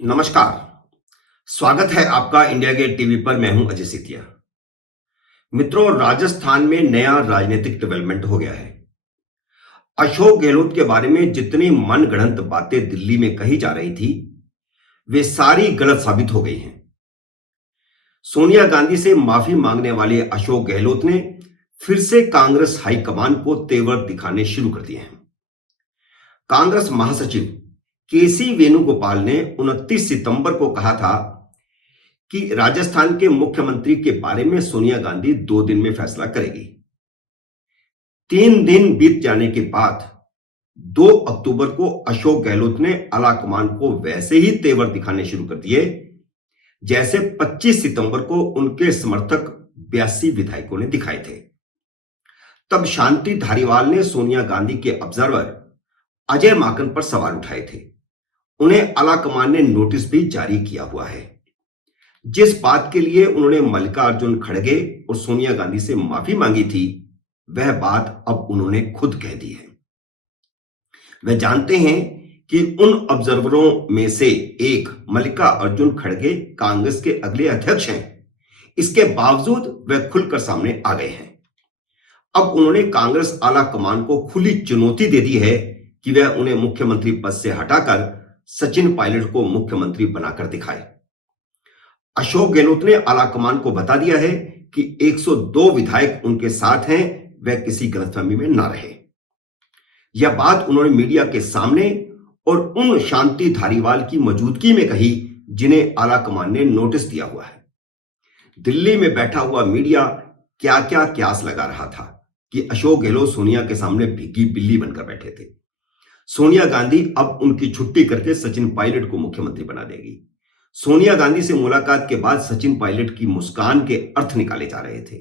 नमस्कार। स्वागत है आपका इंडिया गेट टीवी पर। मैं हूं अजय सितिया। मित्रों, राजस्थान में नया राजनीतिक डेवलपमेंट हो गया है। अशोक गहलोत के बारे में जितनी मनगढ़ंत बातें दिल्ली में कही जा रही थी, वे सारी गलत साबित हो गई हैं। सोनिया गांधी से माफी मांगने वाले अशोक गहलोत ने फिर से कांग्रेस हाईकमान को तेवर दिखाने शुरू कर दिए हैं। कांग्रेस महासचिव केसी वेणुगोपाल ने 29 सितंबर को कहा था कि राजस्थान के मुख्यमंत्री के बारे में सोनिया गांधी 2 दिन में फैसला करेगी। 3 दिन बीत जाने के बाद 2 अक्टूबर को अशोक गहलोत ने आलाकमान को वैसे ही तेवर दिखाने शुरू कर दिए जैसे 25 सितंबर को उनके समर्थक 82 विधायकों ने दिखाए थे। तब शांति धारीवाल ने सोनिया गांधी के ऑब्जर्वर अजय माकन पर सवाल उठाए थे। उन्हें आलाकमान ने नोटिस भी जारी किया हुआ है। जिस बात के लिए उन्होंने मल्लिकार्जुन खड़गे और सोनिया गांधी से माफी मांगी थी, वह बात अब उन्होंने खुद कह दी है। वह जानते हैं कि उन ऑब्जर्वरों में से एक मल्लिकार्जुन खड़गे कांग्रेस के अगले अध्यक्ष हैं। इसके बावजूद वह खुलकर सामने आ गए हैं। अब उन्होंने कांग्रेस आला कमान को खुली चुनौती दे दी है कि वह उन्हें मुख्यमंत्री पद से हटाकर सचिन पायलट को मुख्यमंत्री बनाकर दिखाए। अशोक गहलोत ने आलाकमान को बता दिया है कि 102 विधायक उनके साथ हैं, वह किसी गलतफहमी में ना रहे। यह बात उन्होंने मीडिया के सामने और उन शांति धारीवाल की मौजूदगी में कही जिन्हें आलाकमान ने नोटिस दिया हुआ है। दिल्ली में बैठा हुआ मीडिया क्या क्या क्यास लगा रहा था कि अशोक गहलोत सोनिया के सामने भीगी बिल्ली बनकर बैठे थे। सोनिया गांधी अब उनकी छुट्टी करके सचिन पायलट को मुख्यमंत्री बना देगी। सोनिया गांधी से मुलाकात के बाद सचिन पायलट की मुस्कान के अर्थ निकाले जा रहे थे।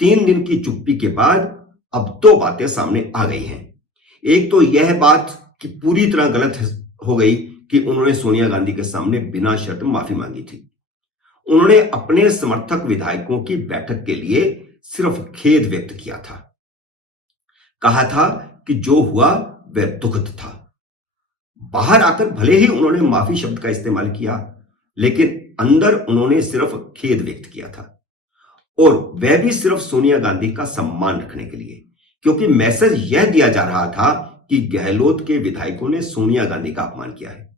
3 दिन की चुप्पी के बाद अब 2 बातें सामने आ गई हैं। एक तो यह बात कि पूरी तरह गलत हो गई कि उन्होंने सोनिया गांधी के सामने बिना शर्त माफी मांगी थी। उन्होंने अपने समर्थक विधायकों की बैठक के लिए सिर्फ खेद व्यक्त किया था। कहा था कि जो हुआ वह दुखद था। बाहर आकर भले ही उन्होंने माफी शब्द का इस्तेमाल किया, लेकिन अंदर उन्होंने सिर्फ खेद व्यक्त किया था, और वह भी सिर्फ सोनिया गांधी का सम्मान रखने के लिए, क्योंकि मैसेज यह दिया जा रहा था कि गहलोत के विधायकों ने सोनिया गांधी का अपमान किया है।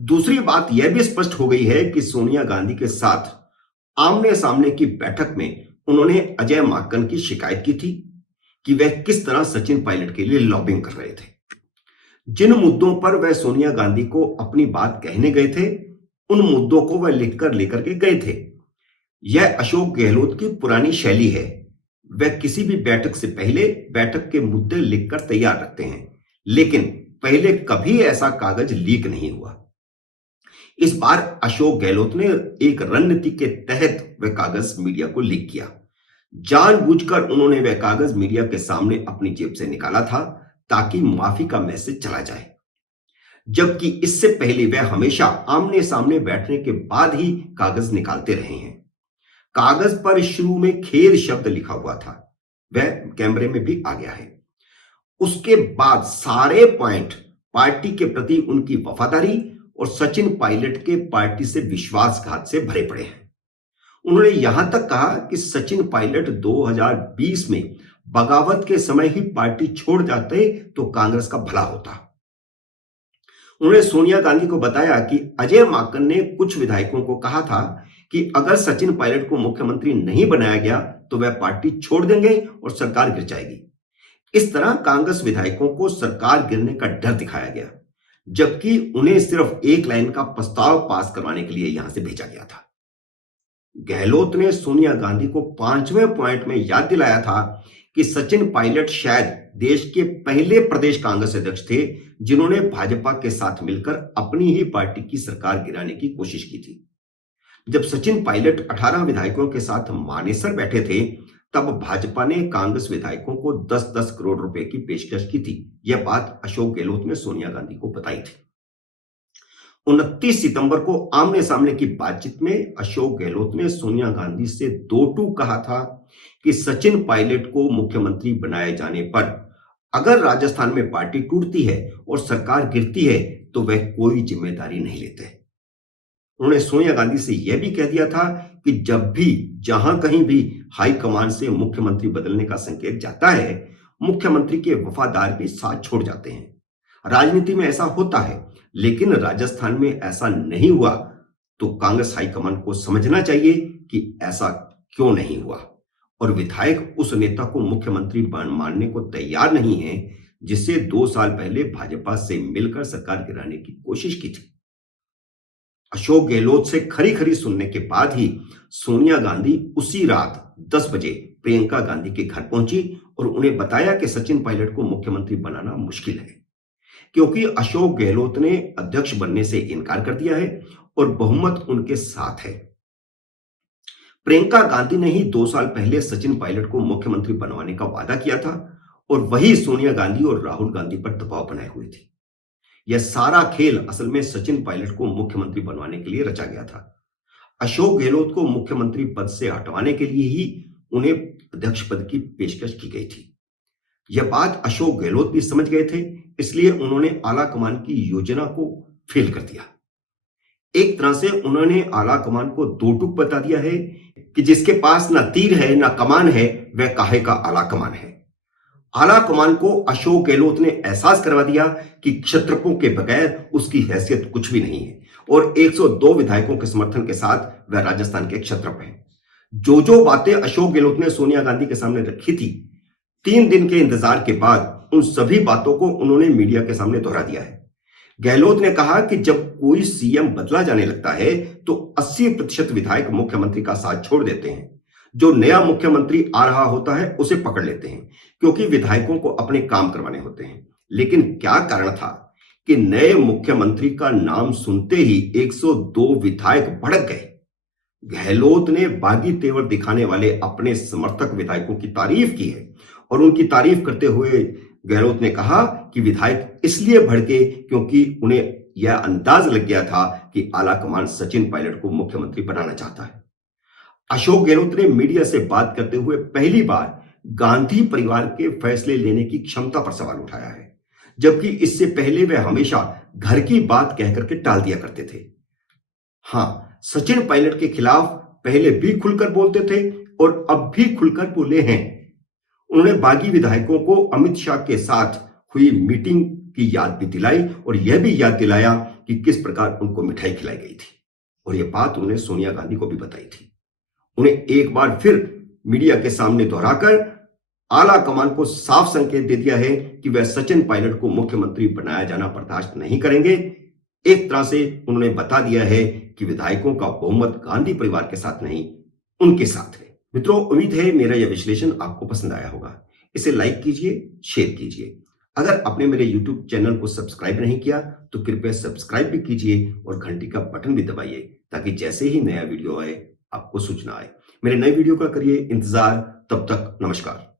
दूसरी बात यह भी स्पष्ट हो गई है कि सोनिया गांधी के साथ आमने सामने की बैठक में उन्होंने अजय माकन की शिकायत की थी कि वह किस तरह सचिन पायलट के लिए लॉबिंग कर रहे थे। जिन मुद्दों पर वह सोनिया गांधी को अपनी बात कहने गए थे, उन मुद्दों को वह लिखकर लेकर के गए थे। यह अशोक गहलोत की पुरानी शैली है। वह किसी भी बैठक से पहले बैठक के मुद्दे लिखकर तैयार रखते हैं, लेकिन पहले कभी ऐसा कागज लीक नहीं हुआ। इस बार अशोक गहलोत ने एक रणनीति के तहत वह कागज मीडिया को लीक किया। जानबूझकर उन्होंने वह कागज मीडिया के सामने अपनी जेब से निकाला था ताकि माफी का मैसेज चला जाए, जबकि इससे पहले वह हमेशा आमने सामने बैठने के बाद ही कागज निकालते रहे हैं। कागज पर शुरू में खेद शब्द लिखा हुआ था, वह कैमरे में भी आ गया है। उसके बाद सारे पॉइंट पार्टी के प्रति उनकी वफादारी और सचिन पायलट के पार्टी से विश्वासघात से भरे पड़े हैं। उन्होंने यहां तक कहा कि सचिन पायलट 2020 में बगावत के समय ही पार्टी छोड़ जाते तो कांग्रेस का भला होता। उन्होंने सोनिया गांधी को बताया कि अजय माकन ने कुछ विधायकों को कहा था कि अगर सचिन पायलट को मुख्यमंत्री नहीं बनाया गया तो वह पार्टी छोड़ देंगे और सरकार गिर जाएगी। इस तरह कांग्रेस विधायकों को सरकार गिरने का डर दिखाया गया, जबकि उन्हें सिर्फ एक लाइन का प्रस्ताव पास करवाने के लिए यहां से भेजा गया था। गहलोत ने सोनिया गांधी को 5वें पॉइंट में याद दिलाया था कि सचिन पायलट शायद देश के पहले प्रदेश कांग्रेस अध्यक्ष थे जिन्होंने भाजपा के साथ मिलकर अपनी ही पार्टी की सरकार गिराने की कोशिश की थी। जब सचिन पायलट 18 विधायकों के साथ मानेसर बैठे थे, तब भाजपा ने कांग्रेस विधायकों को 10-10 करोड़ रुपए की पेशकश की थी। यह बात अशोक गहलोत ने सोनिया गांधी को बताई थी। 29 सितंबर को आमने सामने की बातचीत में अशोक गहलोत ने सोनिया गांधी से 2-2 कहा था कि सचिन पायलट को मुख्यमंत्री बनाए जाने पर अगर राजस्थान में पार्टी टूटती है और सरकार गिरती है तो वह कोई जिम्मेदारी नहीं लेते। उन्होंने सोनिया गांधी से यह भी कह दिया था कि जब भी जहां कहीं भी हाईकमान से मुख्यमंत्री बदलने का संकेत जाता है, मुख्यमंत्री के वफादार भी साथ छोड़ जाते हैं। राजनीति में ऐसा होता है, लेकिन राजस्थान में ऐसा नहीं हुआ। तो कांग्रेस हाईकमान को समझना चाहिए कि ऐसा क्यों नहीं हुआ, और विधायक उस नेता को मुख्यमंत्री मानने को तैयार नहीं है जिसे 2 साल पहले भाजपा से मिलकर सरकार गिराने की कोशिश की थी। अशोक गहलोत से खरी खरी सुनने के बाद ही सोनिया गांधी उसी रात 10 बजे प्रियंका गांधी के घर पहुंची और उन्हें बताया कि सचिन पायलट को मुख्यमंत्री बनाना मुश्किल है, क्योंकि अशोक गहलोत ने अध्यक्ष बनने से इनकार कर दिया है और बहुमत उनके साथ है। प्रियंका गांधी ने ही 2 साल पहले सचिन पायलट को मुख्यमंत्री बनवाने का वादा किया था और वही सोनिया गांधी और राहुल गांधी पर दबाव बनाए हुए थी। यह सारा खेल असल में सचिन पायलट को मुख्यमंत्री बनवाने के लिए रचा गया था। अशोक गहलोत को मुख्यमंत्री पद से हटवाने के लिए ही उन्हें अध्यक्ष पद की पेशकश की गई थी। यह बात अशोक गहलोत भी समझ गए थे, इसलिए उन्होंने आला कमान की योजना को फेल कर दिया। एक तरह से उन्होंने आला कमान को दो टूक बता दिया है कि जिसके पास ना तीर है ना कमान है, वह काहे का आला कमान है। आला कमान को अशोक गहलोत ने एहसास करवा दिया कि क्षत्रपों के बगैर उसकी हैसियत कुछ भी नहीं है, और 102 विधायकों के समर्थन के साथ वह राजस्थान के क्षत्रप हैं। जो बातें अशोक गहलोत ने सोनिया गांधी के सामने रखी थी, 3 दिन के इंतजार के बाद उन सभी बातों को उन्होंने मीडिया के सामने दोहरा दिया है। गहलोत ने कहा कि जब कोई सीएम बदला जाने लगता है तो 80% विधायक मुख्यमंत्री का साथ छोड़ देते हैं। जो नया मुख्यमंत्री आ रहा होता है उसे पकड़ लेते हैं, क्योंकि विधायकों को अपने काम करवाने होते हैं। लेकिन क्या कारण था कि नए मुख्यमंत्री का नाम सुनते ही 102 विधायक भड़क गए। गहलोत ने बागी तेवर दिखाने वाले अपने समर्थक विधायकों की तारीफ की है, और उनकी तारीफ करते हुए गहलोत ने कहा कि विधायक इसलिए भड़के क्योंकि उन्हें यह अंदाज लग गया था कि आला कमान सचिन पायलट को मुख्यमंत्री बनाना चाहता है। अशोक गहलोत ने मीडिया से बात करते हुए पहली बार गांधी परिवार के फैसले लेने की क्षमता पर सवाल उठाया है, जबकि इससे पहले वे हमेशा घर की बात कहकर के टाल दिया करते थे। हां, सचिन पायलट के खिलाफ पहले भी खुलकर बोलते थे और अब भी खुलकर बोले हैं। उन्होंने बागी विधायकों को अमित शाह के साथ हुई मीटिंग की याद भी दिलाई और यह भी याद दिलाया कि किस प्रकार उनको मिठाई खिलाई गई थी, और यह बात उन्होंने सोनिया गांधी को भी बताई थी। उन्हें एक बार फिर मीडिया के सामने दोहराकर आला कमान को साफ संकेत दे दिया है कि वह सचिन पायलट को मुख्यमंत्री बनाया जाना बर्दाश्त नहीं करेंगे। एक तरह से उन्होंने बता दिया है कि विधायकों का बहुमत गांधी परिवार के साथ नहीं, उनके साथ है। मित्रों, उम्मीद है मेरा यह विश्लेषण आपको पसंद आया होगा। इसे लाइक कीजिए, शेयर कीजिए। अगर आपने मेरे YouTube चैनल को सब्सक्राइब नहीं किया तो कृपया सब्सक्राइब भी कीजिए और घंटी का बटन भी दबाइए, ताकि जैसे ही नया वीडियो आए आपको सूचना आए। मेरे नए वीडियो का करिए इंतजार। तब तक नमस्कार।